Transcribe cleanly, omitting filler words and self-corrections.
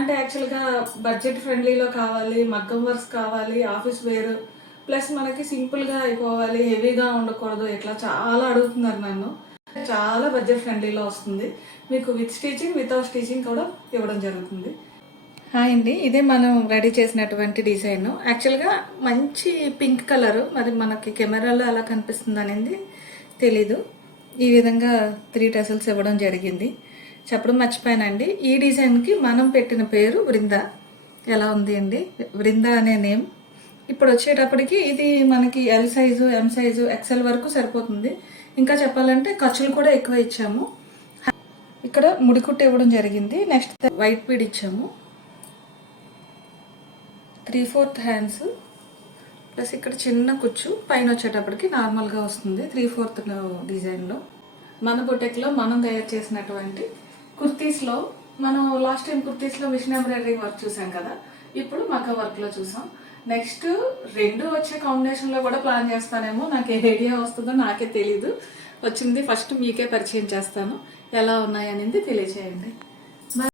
అంటే యాక్చువల్గా బడ్జెట్ ఫ్రెండ్లీలో కావాలి, మగ్గం వర్క్స్ కావాలి, ఆఫీస్ వేర్, ప్లస్ మనకి సింపుల్గా అయిపోవాలి, హెవీగా ఉండకూడదు, ఇట్లా చాలా అడుగుతున్నారు నన్ను. చాలా బడ్జెట్ ఫ్రెండ్లీలో వస్తుంది మీకు, విత్ స్టిచింగ్ వితౌట్ స్టిచింగ్ కూడా ఇవ్వడం జరుగుతుంది. హాయ్ అండి, ఇదే మనం రెడీ చేసినటువంటి డిజైన్. యాక్చువల్గా మంచి పింక్ కలర్, మరి మనకి కెమెరాలో ఎలా కనిపిస్తుంది అనేది తెలీదు. ఈ విధంగా 3 టెసల్స్ ఇవ్వడం జరిగింది. చెప్పడం మర్చిపోయానండి, ఈ డిజైన్కి మనం పెట్టిన పేరు బృంద. ఎలా ఉంది అండి, బృంద అనే నేమ్. ఇప్పుడు వచ్చేటప్పటికి ఇది మనకి L size, M size, XL వరకు సరిపోతుంది. ఇంకా చెప్పాలంటే ఖర్చులు కూడా ఎక్కువ ఇచ్చాము. ఇక్కడ ముడికుట్టు ఇవ్వడం జరిగింది. నెక్స్ట్ వైట్ బీడ్ ఇచ్చాము, 3/4 హ్యాండ్స్, ప్లస్ ఇక్కడ చిన్న కుచ్చు పైన వచ్చేటప్పటికి నార్మల్గా వస్తుంది 3/4 డిజైన్లో. మన బొటెక్లో మనం తయారు చేసినటువంటి కుర్తీస్లో, మనం లాస్ట్ టైం కుర్తీస్లో మిషన్ ఎంబ్రాయిడరీ వర్క్ చూసాం కదా, ఇప్పుడు మగ్గం వర్క్లో చూసాం. నెక్స్ట్ 2 వచ్చే కాంబినేషన్లో కూడా ప్లాన్ చేస్తానేమో, నాకు ఏ ఐడియా వస్తుందో నాకే తెలీదు. వచ్చింది ఫస్ట్ మీకే పరిచయం చేస్తాను, ఎలా ఉన్నాయనేది తెలియచేయండి.